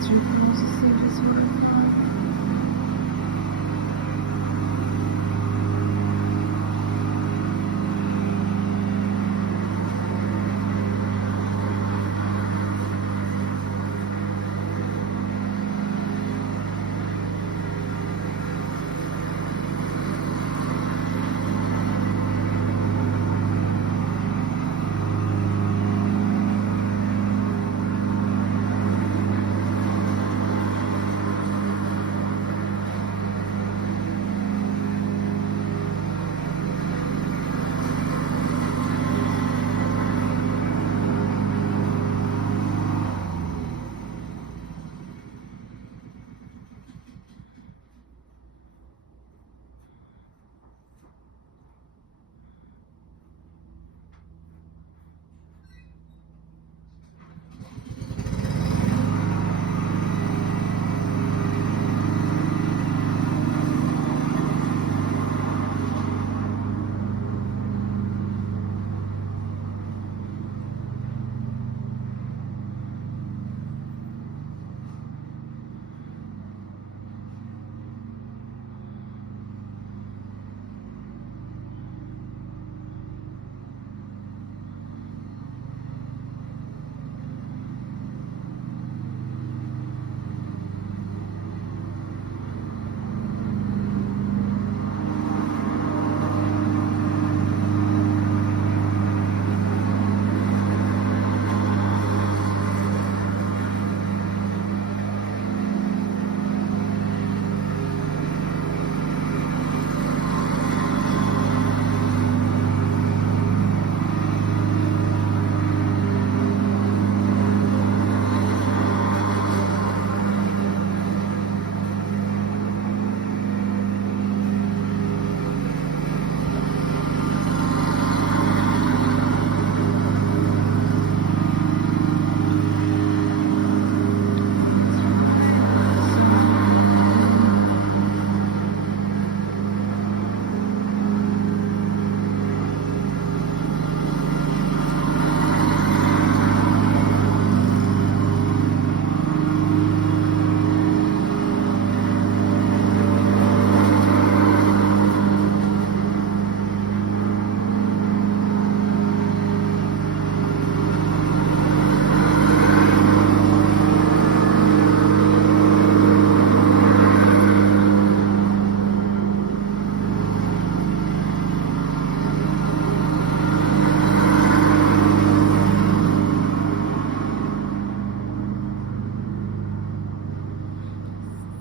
So you're supposed to sleep just sort of fine.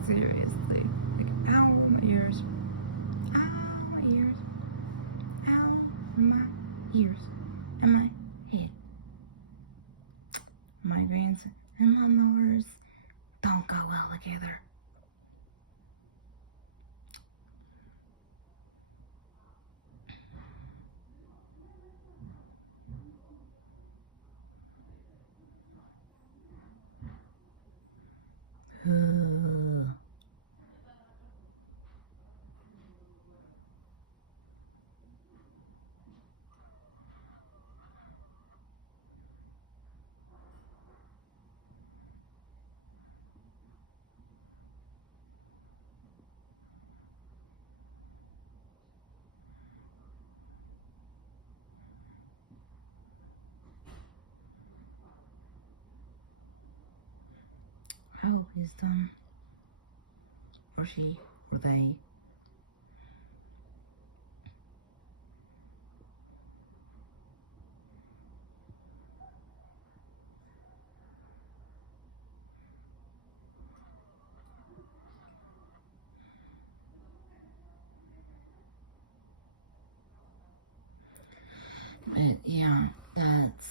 Seriously. Like, ow, my ears. Ow, my ears. Ow, my ears. And my head. Migraines and lawnmowers don't go well together. How is them? Or she? Or they? But yeah, that's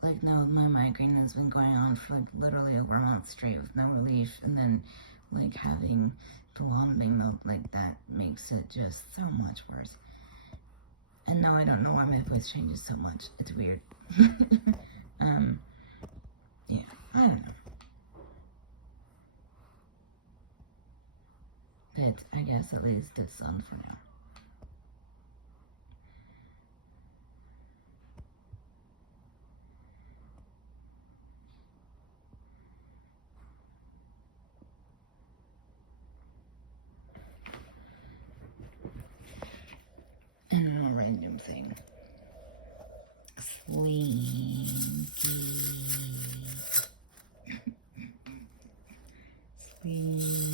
like, no, my migraine has been going on for like literally over a month straight with no relief, and then like having Tuolumne milk like that makes it just so much worse. And no, I don't know why my voice changes so much. It's weird. Yeah, I don't know. But I guess at least it's on for now. Winky. Squeak.